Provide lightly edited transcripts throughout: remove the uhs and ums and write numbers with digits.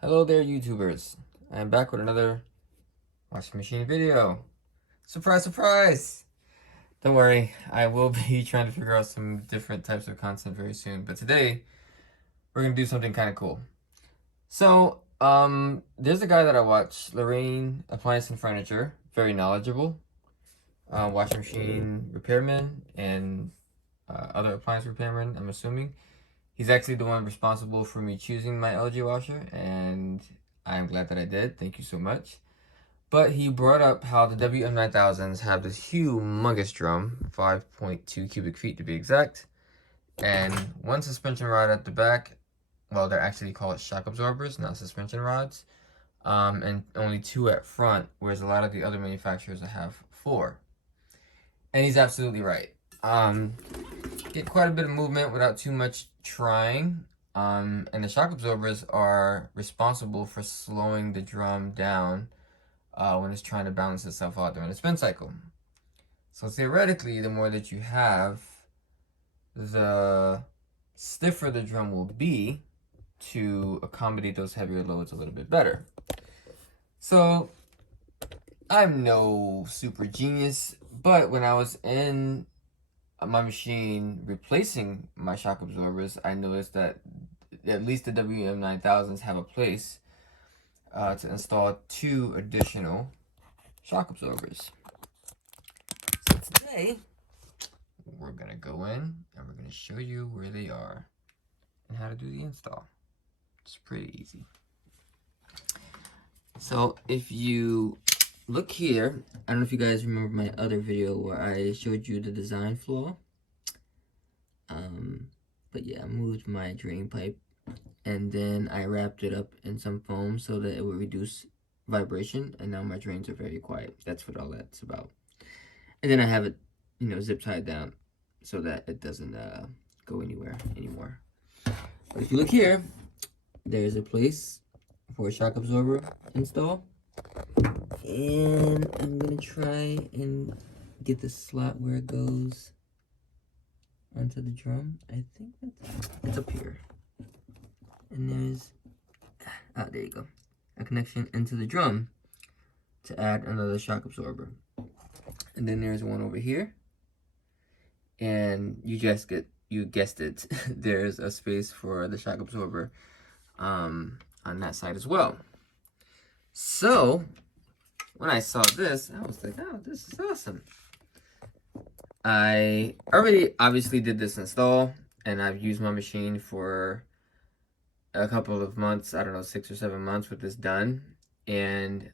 Hello there, YouTubers. I am back with another washing machine video. Surprise, surprise! Don't worry, I will be trying to figure out some different types of content very soon. But today, we're gonna do something kind of cool. So, there's a guy that I watch, Lorraine Appliance and Furniture, very knowledgeable, washing machine repairman and other appliance repairman, I'm assuming. He's actually the one responsible for me choosing my LG washer, and I'm glad that I did. Thank you so much. But he brought up how the WM9000s have this humongous drum, 5.2 cubic feet to be exact, and one suspension rod at the back. Well, they're actually called shock absorbers, not suspension rods, and only two at front, whereas a lot of the other manufacturers have four. And he's absolutely right. Get quite a bit of movement without too much trying. And the shock absorbers are responsible for slowing the drum down when it's trying to balance itself out during the spin cycle. So theoretically, the more that you have, the stiffer the drum will be to accommodate those heavier loads a little bit better. So I'm no super genius, but when I was in my machine replacing my shock absorbers, I noticed that at least the WM9000s have a place to install 2 additional shock absorbers. So today, we're gonna go in and we're gonna show you where they are and how to do the install. It's pretty easy. So if you look here, I don't know if you guys remember my other video where I showed you the design flaw. But yeah, I moved my drain pipe and then I wrapped it up in some foam so that it would reduce vibration, and now my drains are very quiet. That's what all that's about. And then I have it, zip tied down so that it doesn't go anywhere anymore. But if you look here, there's a place for a shock absorber install. And I'm gonna try and get the slot where it goes onto the drum. I think it's up here. And there's, there you go, a connection into the drum to add another shock absorber. And then there's one over here. And you guessed it, there's a space for the shock absorber on that side as well. So when I saw this, I was like, oh, this is awesome. I already obviously did this install, and I've used my machine for a couple of months, I don't know, 6 or 7 months with this done. And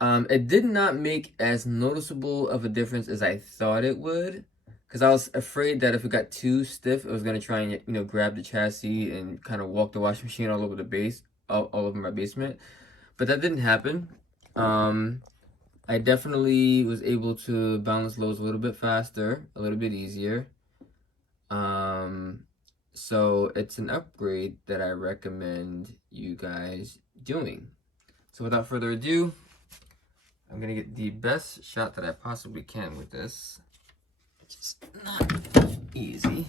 it did not make as noticeable of a difference as I thought it would, because I was afraid that if it got too stiff, it was going to try and, grab the chassis and kind of walk the washing machine all over the base, all over my basement. But that didn't happen. I definitely was able to balance loads a little bit faster, a little bit easier. So it's an upgrade that I recommend you guys doing. So without further ado, I'm gonna get the best shot that I possibly can with this, which is not easy.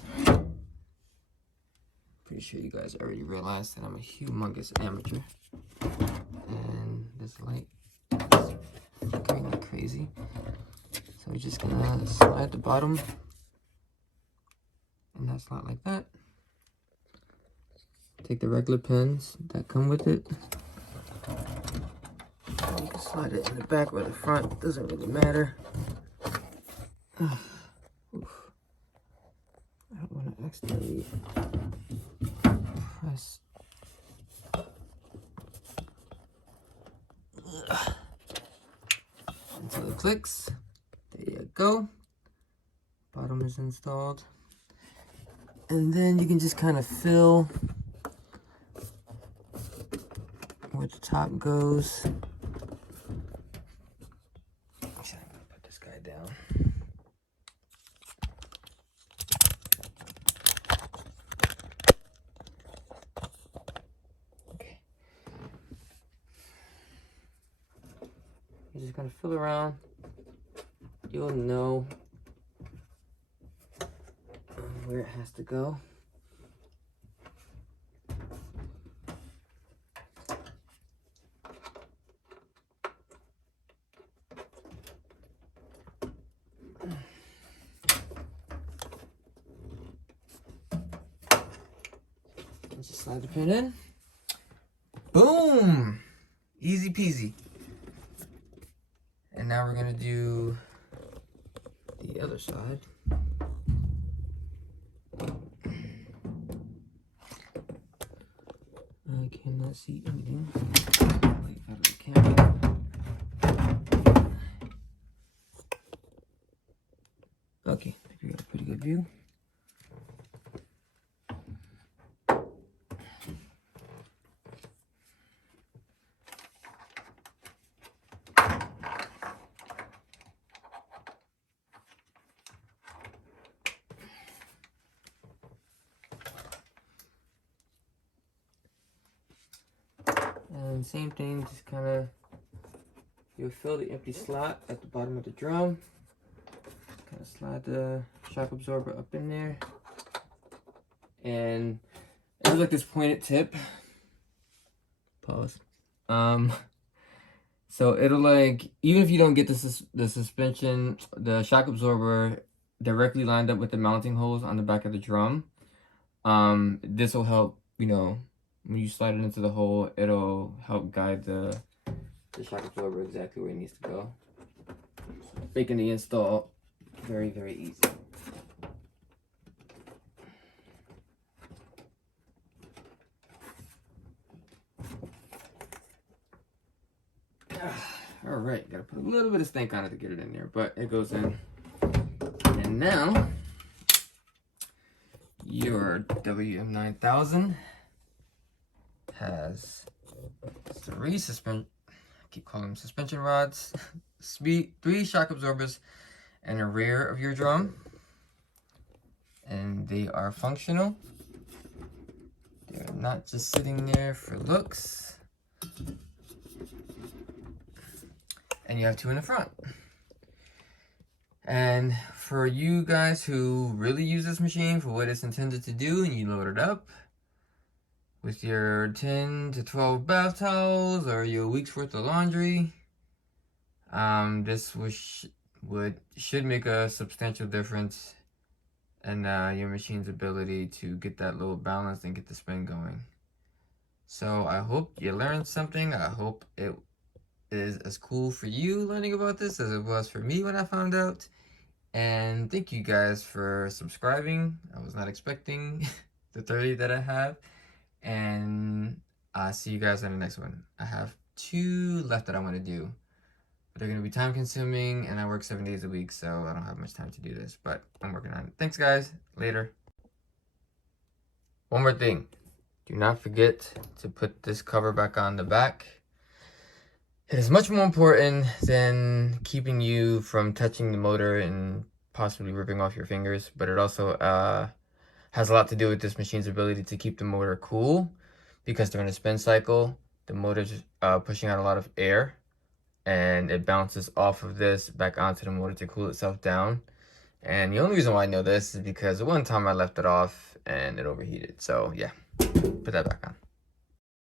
Pretty sure you guys already realized that I'm a humongous amateur. And this light is flickering like crazy. So we're just gonna slide the bottom in that slot like that. Take the regular pins that come with it. You can slide it in the back or the front, doesn't really matter. I don't want to accidentally press. Until it clicks. There you go. Bottom is installed. And then you can just kind of fill where the top goes. Actually, I'm gonna put this guy down. Okay. You're just gonna fill around. You'll know where it has to go. And just slide the pin in. Boom! Easy peasy. And now we're gonna do the other side. I cannot see anything. Wait, out of the camera. Okay, I think we got a pretty good view. And same thing, just kind of, you'll fill the empty slot at the bottom of the drum. Kind of slide the shock absorber up in there. And it has like this pointed tip. Pause. So it'll like, even if you don't get the suspension, the shock absorber directly lined up with the mounting holes on the back of the drum, this will help, you know, when you slide it into the hole, it'll help guide the shock absorber exactly where it needs to go, making the install very, very easy. All right, gotta put a little bit of stank on it to get it in there, but it goes in. And now, your WM9000 has three suspension rods, three shock absorbers, and a rear of your drum. And they are functional. They're not just sitting there for looks. And you have two in the front. And for you guys who really use this machine for what it's intended to do, and you load it up with your 10 to 12 bath towels or your week's worth of laundry, this should make a substantial difference in your machine's ability to get that load balanced and get the spin going. So I hope you learned something. I hope it is as cool for you learning about this as it was for me when I found out. And thank you guys for subscribing. I was not expecting the 30 that I have. And I'll see you guys on the next one. I have 2 left that I want to do. But they're going to be time consuming, and I work 7 days a week, so I don't have much time to do this. But I'm working on it. Thanks, guys. Later. One more thing. Do not forget to put this cover back on the back. It is much more important than keeping you from touching the motor and possibly ripping off your fingers, but it also has a lot to do with this machine's ability to keep the motor cool, because during a spin cycle, the motor's pushing out a lot of air, and it bounces off of this back onto the motor to cool itself down. And the only reason why I know this is because one time I left it off and it overheated. So yeah, put that back on.